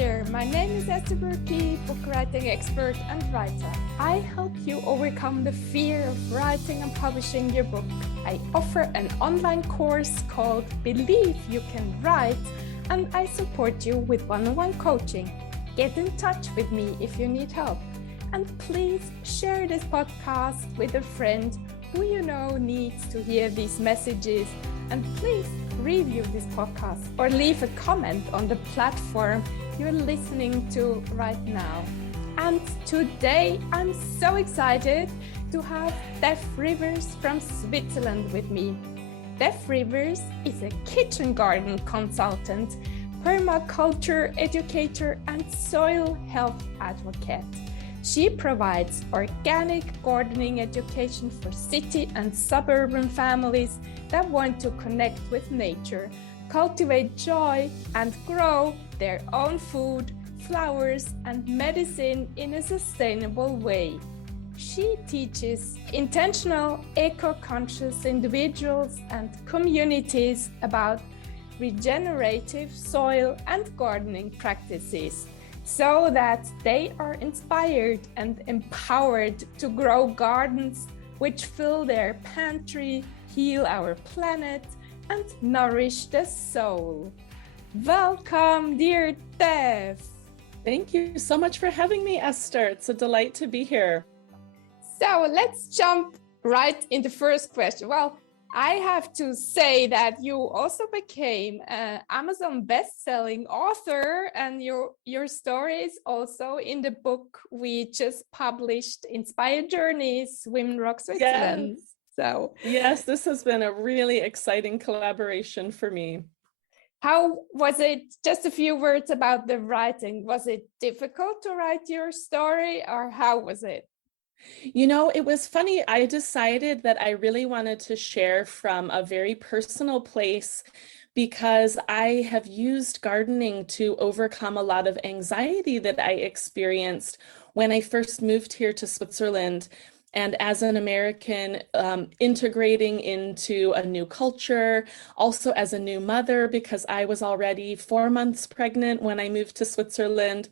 here. My name is Esther Buerki, book writing expert and writer. I help you overcome the fear of writing and publishing your book. I offer an online course called Believe You Can Write, and I support you with one-on-one coaching. Get in touch with me if you need help. And please share this podcast with a friend who you know needs to hear these messages. And please review this podcast or leave a comment on the platform you're listening to right now. And today I'm so excited to have Steph Rivers from Switzerland with me. Steph Rivers is a kitchen garden consultant, permaculture educator, and soil health advocate. She provides organic gardening education for city and suburban families that want to connect with nature, cultivate joy, and grow their own food, flowers, and medicine in a sustainable way. She teaches intentional, eco-conscious individuals and communities about regenerative soil and gardening practices, so that they are inspired and empowered to grow gardens which fill their pantry, heal our planet, and nourish the soul. Welcome, dear Steph. Thank you so much for having me, Esther. It's a delight to be here. So let's jump right in the first question. Well, I have to say that you also became an Amazon best-selling author, and your story is also in the book we just published, Inspired Journeys, Women Rock Switzerland. Yes. So yes, this has been a really exciting collaboration for me. How was it? Just a few words about the writing. Was it difficult to write your story, or how was it? You know, it was funny. I decided that I really wanted to share from a very personal place because I have used gardening to overcome a lot of anxiety that I experienced when I first moved here to Switzerland. And as an American, integrating into a new culture, also as a new mother, because I was already 4 months pregnant when I moved to Switzerland.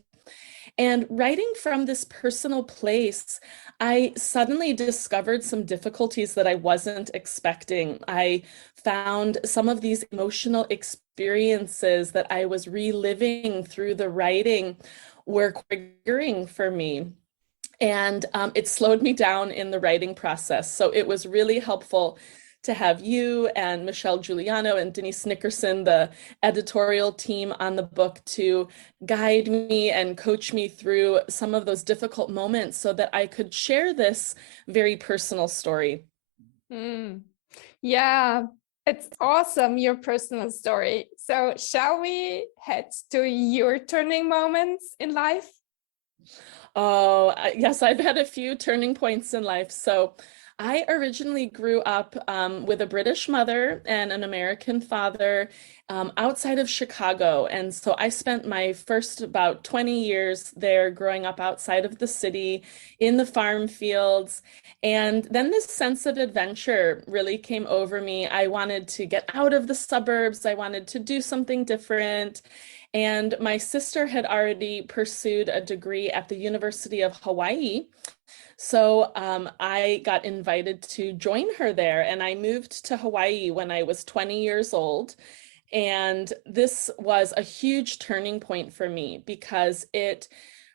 And writing from this personal place, I suddenly discovered some difficulties that I wasn't expecting. I found some of these emotional experiences that I was reliving through the writing were triggering for me. And it slowed me down in the writing process. So it was really helpful to have you and Michelle Giuliano and Denise Nickerson, the editorial team on the book, to guide me and coach me through some of those difficult moments so that I could share this very personal story. Yeah, it's awesome, your personal story. So shall we head to your turning moments in life? Oh, yes, I've had a few turning points in life. So I originally grew up with a British mother and an American father outside of Chicago. And so I spent my first about 20 years there growing up outside of the city in the farm fields. And then this sense of adventure really came over me. I wanted to get out of the suburbs. I wanted to do something different. And my sister had already pursued a degree at the University of Hawaii. So I got invited to join her there, and I moved to Hawaii when I was 20 years old. And this was a huge turning point for me because it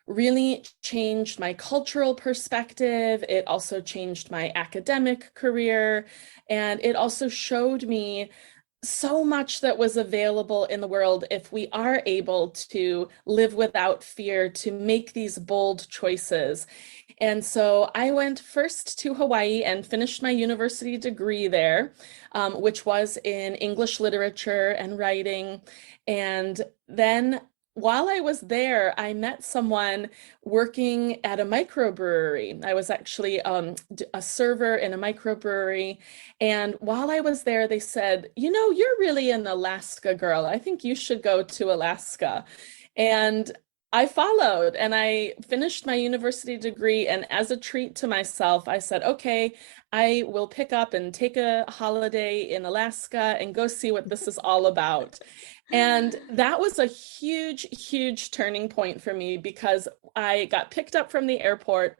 really changed my cultural perspective. It also changed my academic career, and it also showed me so much that was available in the world if we are able to live without fear, to make these bold choices. And so I went first to Hawaii and finished my university degree there, which was in English literature and writing. And then while I was there, I met someone working at a microbrewery. I was actually a server in a microbrewery. And while I was there, they said, you know, you're really an Alaska girl. I think you should go to Alaska. And I followed and I finished my university degree. And as a treat to myself, I said, okay, I will pick up and take a holiday in Alaska and go see what this is all about. And that was a huge, huge turning point for me because I got picked up from the airport.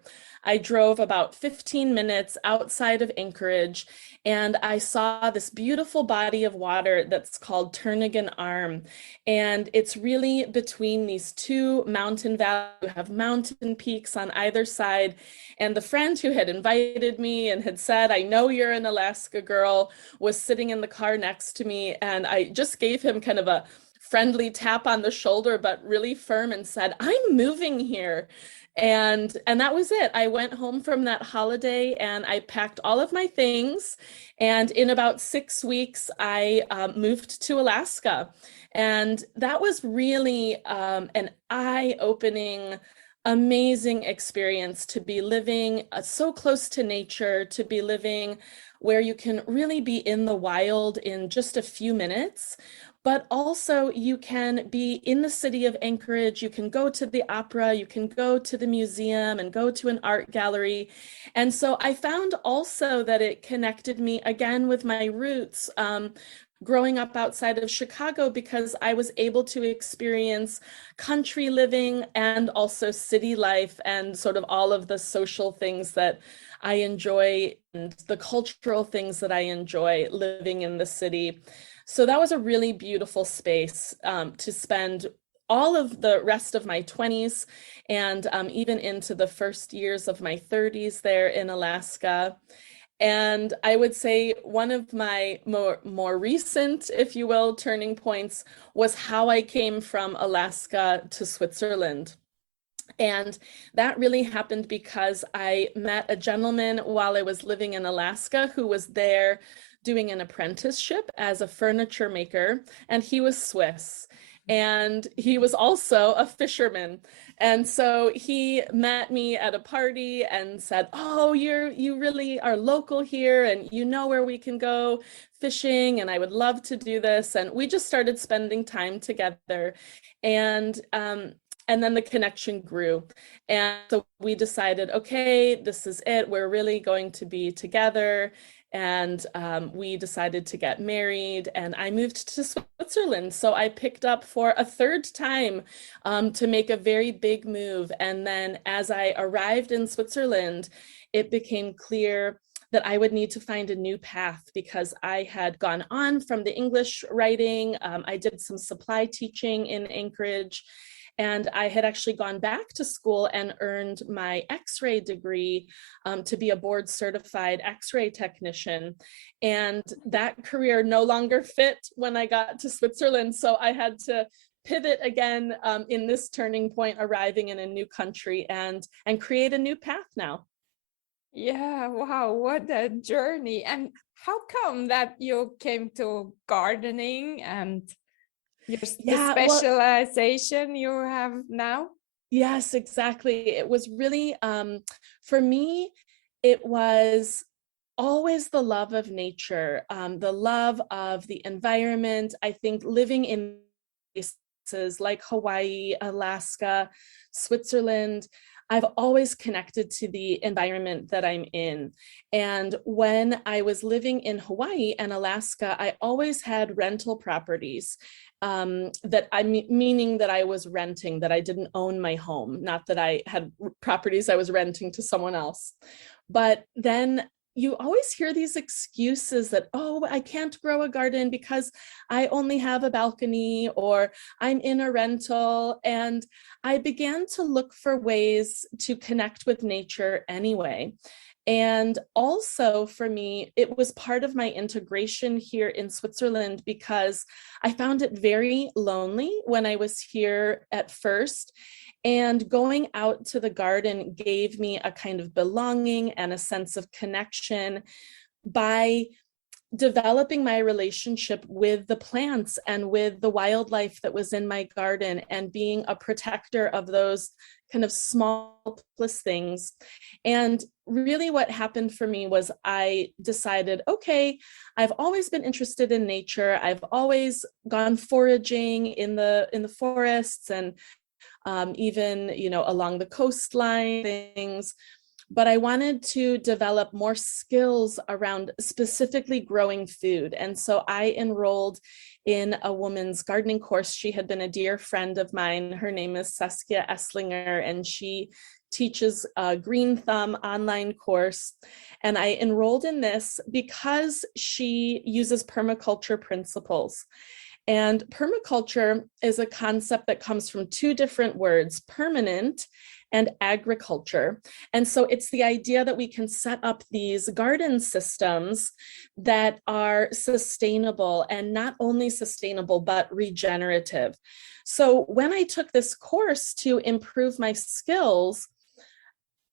I drove about 15 minutes outside of Anchorage and I saw this beautiful body of water that's called Turnagain Arm. And it's really between these two mountain valleys. You have mountain peaks on either side. And the friend who had invited me and had said, I know you're an Alaska girl, was sitting in the car next to me. And I just gave him kind of a friendly tap on the shoulder, but really firm and said, I'm moving here. And that was it. I went home from that holiday and I packed all of my things. And in about 6 weeks, I moved to Alaska. And that was really an eye-opening, amazing experience to be living so close to nature, to be living where you can really be in the wild in just a few minutes. But also you can be in the city of Anchorage, you can go to the opera, you can go to the museum and go to an art gallery. And so I found also that it connected me again with my roots. Growing up outside of Chicago because I was able to experience country living and also city life and sort of all of the social things that I enjoy and the cultural things that I enjoy living in the city. So that was a really beautiful space to spend all of the rest of my 20s and even into the first years of my 30s there in Alaska. And I would say one of my more recent, if you will, turning points was how I came from Alaska to Switzerland. And that really happened because I met a gentleman while I was living in Alaska who was there doing an apprenticeship as a furniture maker, and he was Swiss. And he was also a fisherman. And so he met me at a party and said, oh, you really are local here and you know where we can go fishing and I would love to do this. And we just started spending time together. And then the connection grew. And so we decided, okay, this is it. We're really going to be together. And we decided to get married and I moved to Switzerland. So I picked up for a third time to make a very big move. And then as I arrived in Switzerland, it became clear that I would need to find a new path because I had gone on from the English writing. I did some supply teaching in Anchorage. And I had actually gone back to school and earned my X-ray degree to be a board certified X-ray technician. And that career no longer fit when I got to Switzerland. So I had to pivot again in this turning point, arriving in a new country and create a new path now. Yeah, wow, what a journey. And how come that you came to gardening and the Yeah, well, specialization you have now? yes, exactly. It was really, for me, it was always the love of nature, the love of the environment. I think living in places like Hawaii, Alaska, Switzerland, I've always connected to the environment that I'm in. And when I was living in Hawaii and Alaska, I always had rental properties meaning that I was renting, that I didn't own my home, not that I had properties I was renting to someone else. But then you always hear these excuses that, oh, I can't grow a garden because I only have a balcony or I'm in a rental. And I began to look for ways to connect with nature anyway. And also for me, it was part of my integration here in Switzerland because I found it very lonely when I was here at first. And going out to the garden gave me a kind of belonging and a sense of connection by developing my relationship with the plants and with the wildlife that was in my garden and being a protector of those kind of small helpless things. And really what happened for me was I decided, okay, I've always been interested in nature. I've always gone foraging in the forests and even, along the coastline, things. But I wanted to develop more skills around specifically growing food. And so I enrolled in a woman's gardening course. She had been a dear friend of mine. Her name is Saskia Esslinger, and she teaches a Green Thumb online course. And I enrolled in this because she uses permaculture principles. And permaculture is a concept that comes from two different words, permanent and agriculture. And so it's the idea that we can set up these garden systems that are sustainable, and not only sustainable, but regenerative. So when I took this course to improve my skills,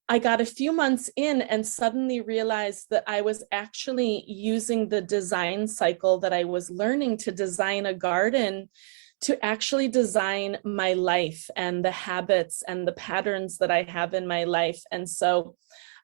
I got a few months in and suddenly realized that I was actually using the design cycle that I was learning to design a garden to actually design my life and the habits and the patterns that I have in my life. And so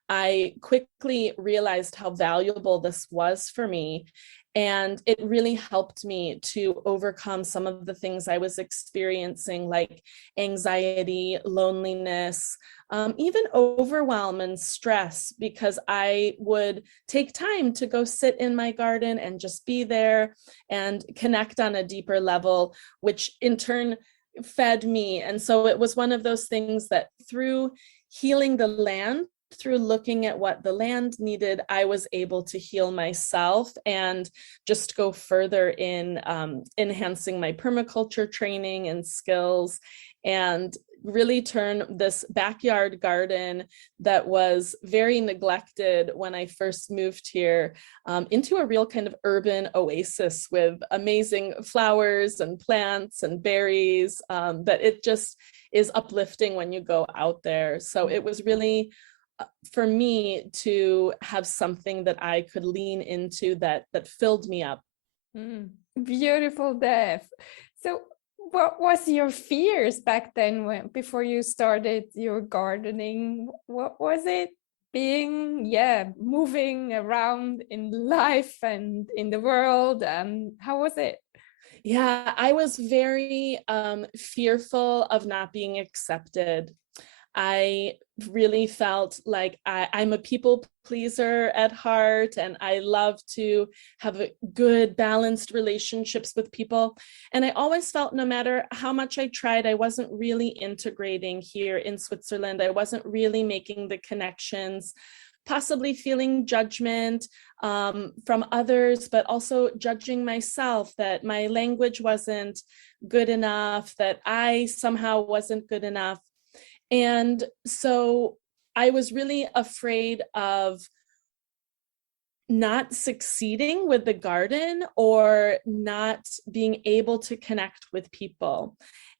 I quickly realized how valuable this was for me. And it really helped me to overcome some of the things I was experiencing, like anxiety, loneliness, even overwhelm and stress, because I would take time to go sit in my garden and just be there and connect on a deeper level, which in turn fed me. And so it was one of those things that through healing the land, through looking at what the land needed, I was able to heal myself and just go further in enhancing my permaculture training and skills, and really turn this backyard garden that was very neglected when I first moved here into a real kind of urban oasis with amazing flowers and plants and berries that it just is uplifting when you go out there. So it was really for me to have something that I could lean into that filled me up. Beautiful, Dev. So what was your fears back then before you started your gardening? What was it being, moving around in life and in the world? How was it? Yeah, I was very fearful of not being accepted. I really felt like I'm a people pleaser at heart, and I love to have a good, balanced relationships with people. And I always felt no matter how much I tried, I wasn't really integrating here in Switzerland. I wasn't really making the connections, possibly feeling judgment from others, but also judging myself that my language wasn't good enough, that I somehow wasn't good enough. And so I was really afraid of not succeeding with the garden or not being able to connect with people.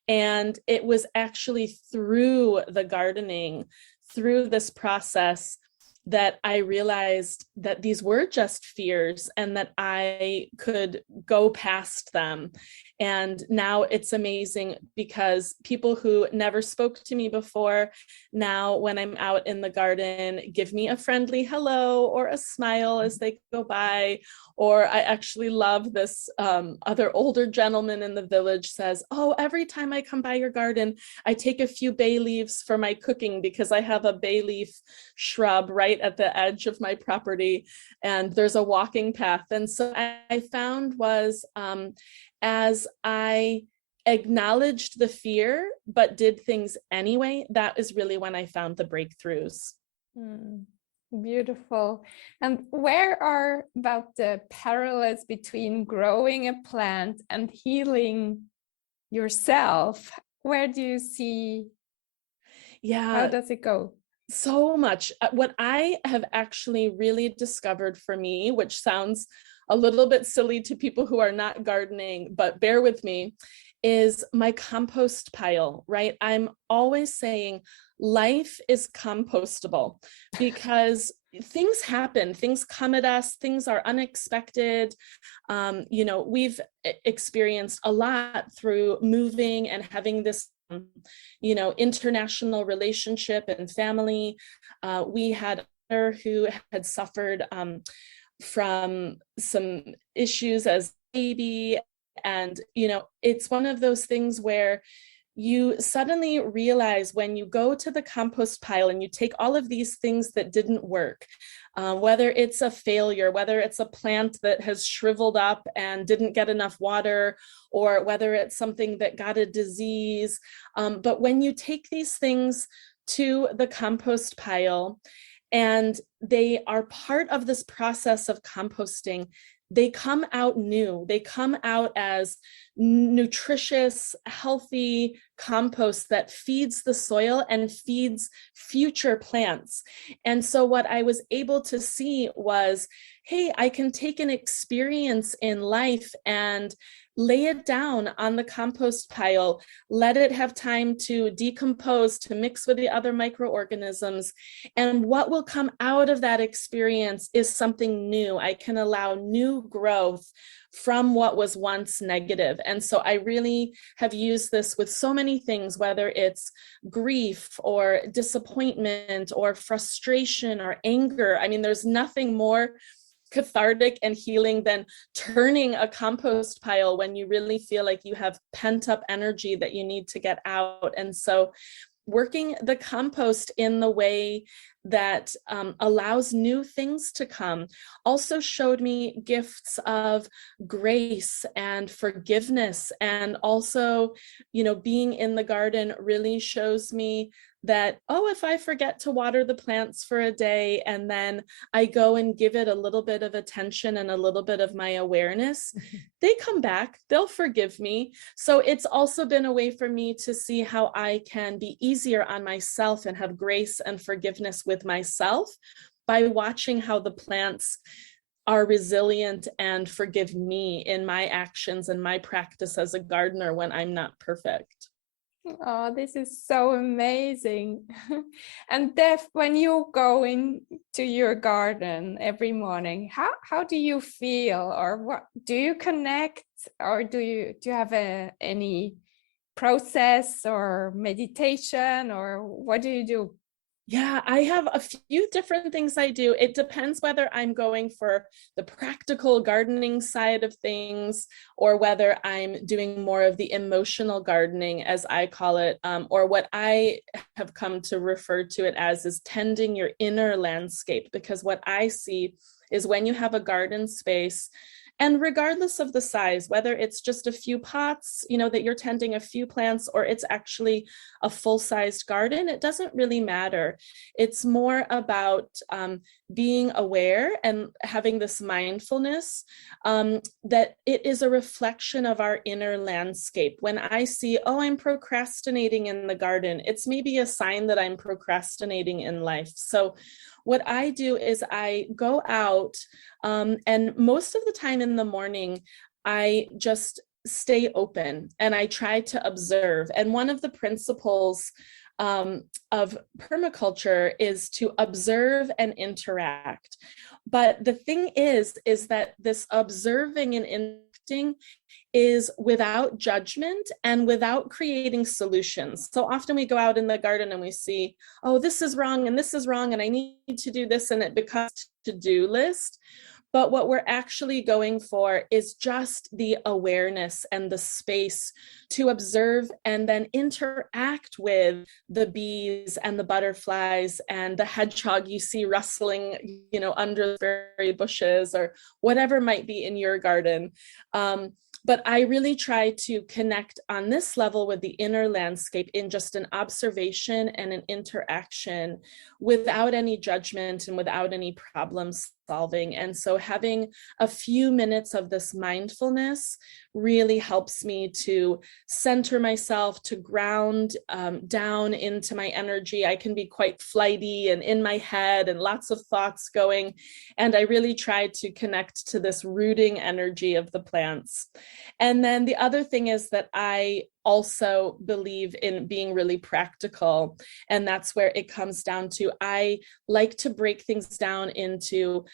And it was actually through the gardening, through this process, that I realized that these were just fears and that I could go past them. And now it's amazing because people who never spoke to me before, now when I'm out in the garden, give me a friendly hello or a smile as they go by. Or I actually love this other older gentleman in the village says, "Oh, every time I come by your garden, I take a few bay leaves for my cooking because I have a bay leaf shrub right at the edge of my property and there's a walking path." And so I found was as I acknowledged the fear, but did things anyway, that is really when I found the breakthroughs. Beautiful. And where are about the parallels between growing a plant and healing yourself? Where do you see? How does it go? So much. What I have actually really discovered for me, which sounds a little bit silly to people who are not gardening, but bear with me, is my compost pile, right? I'm always saying life is compostable because things happen, things come at us, things are unexpected. We've experienced a lot through moving and having this international relationship and family. We had a who had suffered from some issues as a baby. And, it's one of those things where you suddenly realize when you go to the compost pile and you take all of these things that didn't work, whether it's a failure, whether it's a plant that has shriveled up and didn't get enough water, or whether it's something that got a disease. But when you take these things to the compost pile and they are part of this process of composting, they come out new. They come out as nutritious, healthy compost that feeds the soil and feeds future plants. And so what I was able to see was, hey, I can take an experience in life and lay it down on the compost pile, let it have time to decompose, to mix with the other microorganisms. And what will come out of that experience is something new. I can allow new growth from what was once negative. And so I really have used this with so many things, whether it's grief or disappointment or frustration or anger. I mean, there's nothing more cathartic and healing than turning a compost pile when you really feel like you have pent up energy that you need to get out. And so working the compost in the way that allows new things to come also showed me gifts of grace and forgiveness. And also, being in the garden really shows me that, oh, if I forget to water the plants for a day and then I go and give it a little bit of attention and a little bit of my awareness, they come back, they'll forgive me. So it's also been a way for me to see how I can be easier on myself and have grace and forgiveness with myself by watching how the plants are resilient and forgive me in my actions and my practice as a gardener when I'm not perfect. Oh, this is so amazing. And Dev, when you go into your garden every morning, how do you feel, or what do you connect, or do you have any process or meditation, or what do you do? Yeah, I have a few different things I do. It depends whether I'm going for the practical gardening side of things or whether I'm doing more of the emotional gardening, as I call it, or what I have come to refer to it as is tending your inner landscape. Because what I see is when you have a garden space, and regardless of the size, whether it's just a few pots, that you're tending a few plants, or it's actually a full-sized garden, it doesn't really matter. It's more about being aware and having this mindfulness that it is a reflection of our inner landscape. When I see, oh, I'm procrastinating in the garden, it's maybe a sign that I'm procrastinating in life. So what I do is I go out and most of the time in the morning, I just stay open and I try to observe. And one of the principles of permaculture is to observe and interact. But the thing is that this observing and interacting is without judgment and without creating solutions. So often we go out in the garden and we see, oh, this is wrong and this is wrong and I need to do this, and it becomes a to-do list. But what we're actually going for is just the awareness and the space to observe and then interact with the bees and the butterflies and the hedgehog you see rustling, under the berry bushes or whatever might be in your garden. But I really try to connect on this level with the inner landscape in just an observation and an interaction without any judgment and without any problem solving. And so having a few minutes of this mindfulness really helps me to center myself, to ground down into my energy. I can be quite flighty and in my head and lots of thoughts going. And I really try to connect to this rooting energy of the plants. And then the other thing is that I also believe in being really practical. And that's where it comes down to, I like to break things down into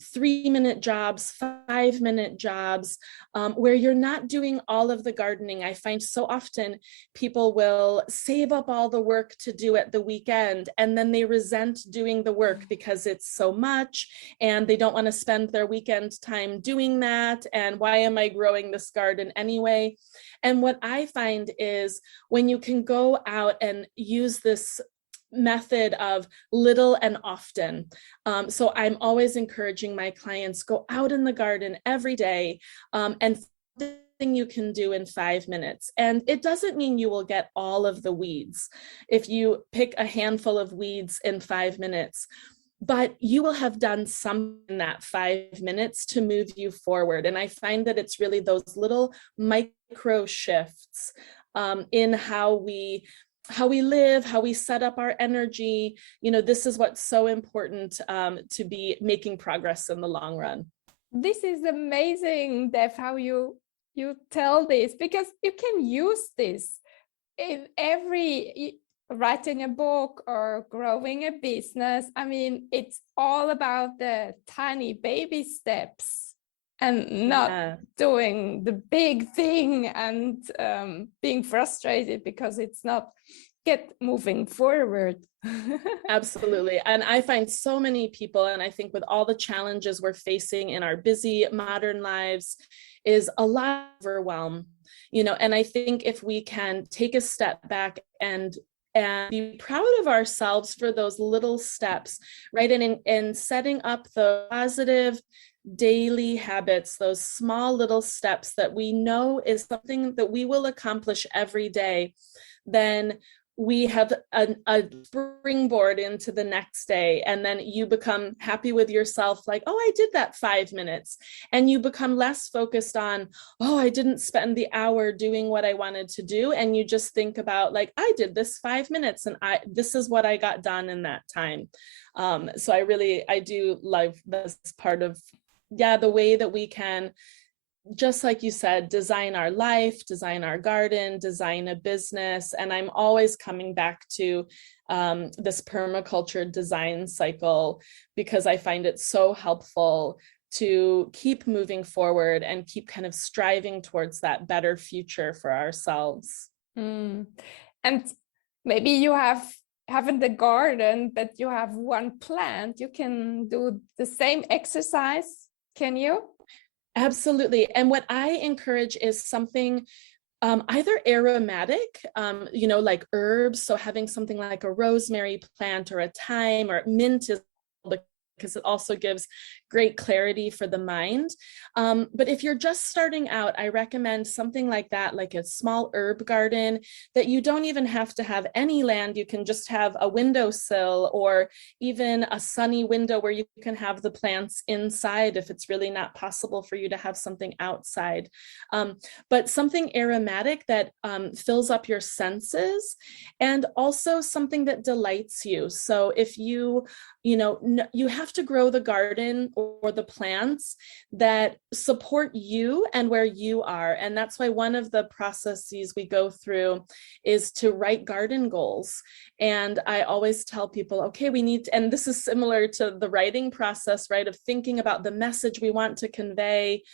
3-minute jobs, 5-minute jobs, where you're not doing all of the gardening. I find so often people will save up all the work to do at the weekend, and then they resent doing the work because it's so much, and they don't want to spend their weekend time doing that. And why am I growing this garden anyway? And what I find is when you can go out and use this method of little and often. So I'm always encouraging my clients, go out in the garden every day, and thing you can do in 5 minutes. And it doesn't mean you will get all of the weeds if you pick a handful of weeds in 5 minutes, but you will have done some in that 5 minutes to move you forward. And I find that it's really those little micro shifts in how we live, how we set up our energy. This is what's so important to be making progress in the long run. This is amazing, Def, how you tell this, because you can use this in every writing a book or growing a business. I mean, it's all about the tiny baby steps and not doing the big thing and being frustrated because it's not moving forward. Absolutely. And I find so many people, and I think with all the challenges we're facing in our busy modern lives, is a lot of overwhelm, and I think if we can take a step back and be proud of ourselves for those little steps, right? And in setting up the positive daily habits, those small little steps that we know is something that we will accomplish every day, then we have a springboard into the next day. And then you become happy with yourself, like, oh, I did that 5 minutes. And you become less focused on, oh, I didn't spend the hour doing what I wanted to do. And you just think about, like, I did this 5 minutes and this is what I got done in that time. So I do love this part of, the way that we can, just like you said, design our life, design our garden, design a business. And I'm always coming back to this permaculture design cycle, because I find it so helpful to keep moving forward and keep kind of striving towards that better future for ourselves. And maybe you haven't the garden, but you have one plant, you can do the same exercise, can you? Absolutely. And what I encourage is something either aromatic, like herbs. So having something like a rosemary plant or a thyme, or mint is, because it also gives great clarity for the mind. But if you're just starting out, I recommend something like that, like a small herb garden that you don't even have to have any land. You can just have a windowsill or even a sunny window where you can have the plants inside if it's really not possible for you to have something outside. But something aromatic that fills up your senses, and also something that delights you. So if you have to grow the garden or the plants that support you and where you are. And that's why one of the processes we go through is to write garden goals. And I always tell people, okay, and this is similar to the writing process, right? Of thinking about the message we want to convey.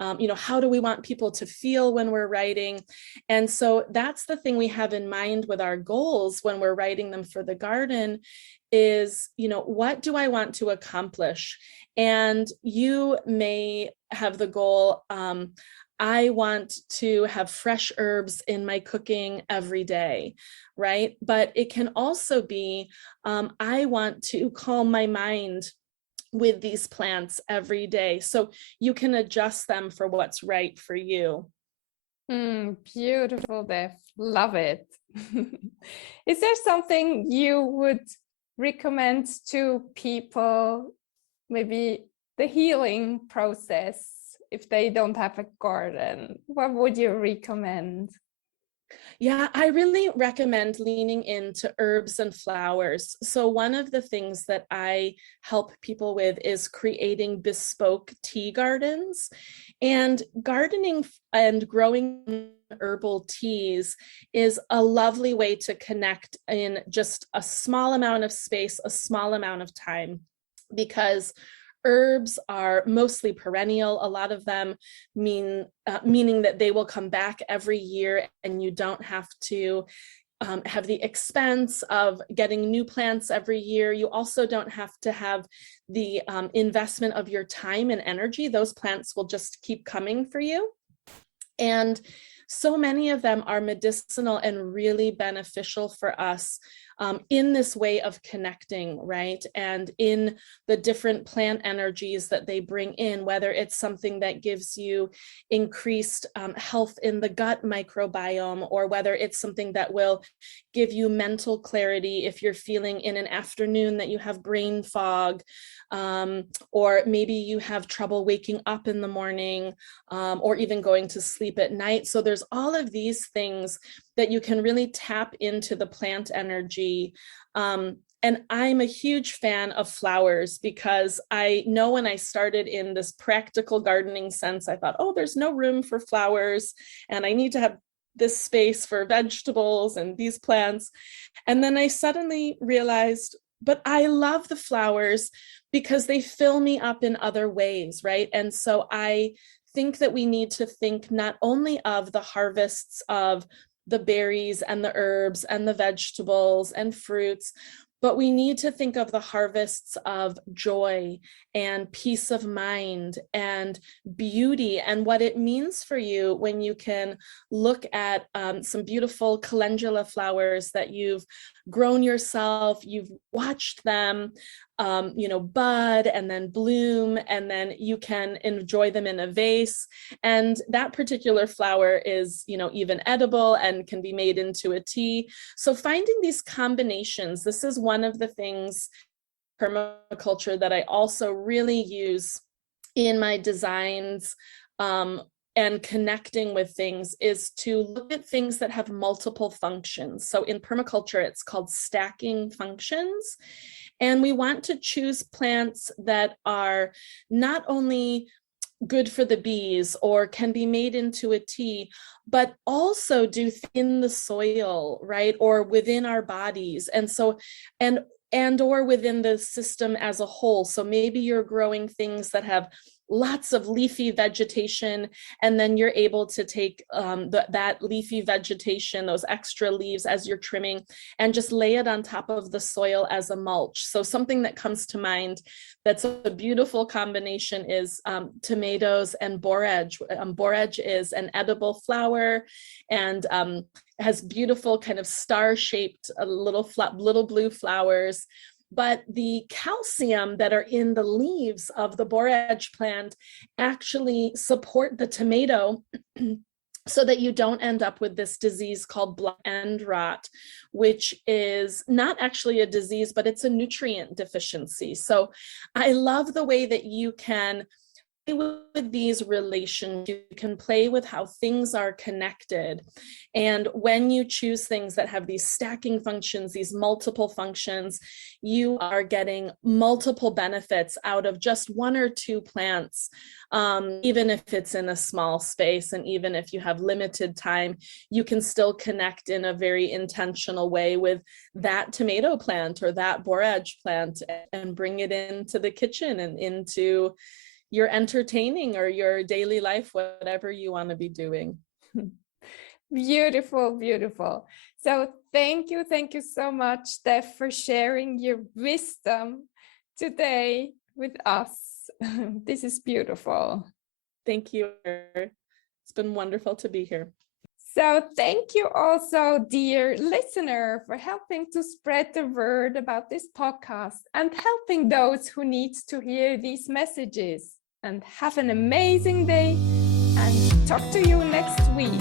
How do we want people to feel when we're writing? And so that's the thing we have in mind with our goals when we're writing them for the garden is, what do I want to accomplish? And you may have the goal, I want to have fresh herbs in my cooking every day, right? But it can also be, I want to calm my mind with these plants every day. So you can adjust them for what's right for you. Beautiful, Beth. Love it. Is there something you would recommend to people, maybe the healing process, if they don't have a garden? What would you recommend? Yeah, I really recommend leaning into herbs and flowers. So one of the things that I help people with is creating bespoke tea gardens. And gardening and growing herbal teas is a lovely way to connect in just a small amount of space, a small amount of time, because Herbs are mostly perennial. A lot of them meaning that they will come back every year, and you don't have to have the expense of getting new plants every year. You also don't have to have the investment of your time and energy. Those plants will just keep coming for you. And so many of them are medicinal and really beneficial for us in this way of connecting, right? And in the different plant energies that they bring in, whether it's something that gives you increased health in the gut microbiome, or whether it's something that will give you mental clarity if you're feeling in an afternoon that you have brain fog, or maybe you have trouble waking up in the morning, or even going to sleep at night. So there's all of these things that you can really tap into the plant energy. And I'm a huge fan of flowers, because I know when I started in this practical gardening sense, I thought, oh, there's no room for flowers, and I need to have this space for vegetables and these plants. And then I suddenly realized, but I love the flowers because they fill me up in other ways, right? And so I think that we need to think not only of the harvests of the berries and the herbs and the vegetables and fruits, but we need to think of the harvests of joy and peace of mind and beauty, and what it means for you when you can look at some beautiful calendula flowers that you've grown yourself, you've watched them bud and then bloom, and then you can enjoy them in a vase. And that particular flower is, even edible and can be made into a tea. So finding these combinations, this is one of the things permaculture that I also really use in my designs, and connecting with things, is to look at things that have multiple functions. So in permaculture, it's called stacking functions. And we want to choose plants that are not only good for the bees or can be made into a tea, but also do in the soil, right? Or within our bodies. And so, and or within the system as a whole. So maybe you're growing things that have lots of leafy vegetation, and then you're able to take that leafy vegetation, those extra leaves as you're trimming, and just lay it on top of the soil as a mulch. So something that comes to mind that's a beautiful combination is tomatoes and borage. Borage is an edible flower, and has beautiful kind of star-shaped little blue flowers. But the calcium that are in the leaves of the borage plant actually support the tomato so that you don't end up with this disease called blight and rot, which is not actually a disease, but it's a nutrient deficiency. So I love the way that you can play with these relations. You can play with how things are connected. And when you choose things that have these stacking functions, these multiple functions, you are getting multiple benefits out of just one or two plants. Even if it's in a small space, and even if you have limited time, you can still connect in a very intentional way with that tomato plant or that borage plant, and bring it into the kitchen and into your entertaining or your daily life, whatever you want to be doing. Beautiful, beautiful. So thank you so much, Steph, for sharing your wisdom today with us. This is beautiful. Thank you. It's been wonderful to be here. So thank you also, dear listener, for helping to spread the word about this podcast and helping those who need to hear these messages. And have an amazing day, and talk to you next week.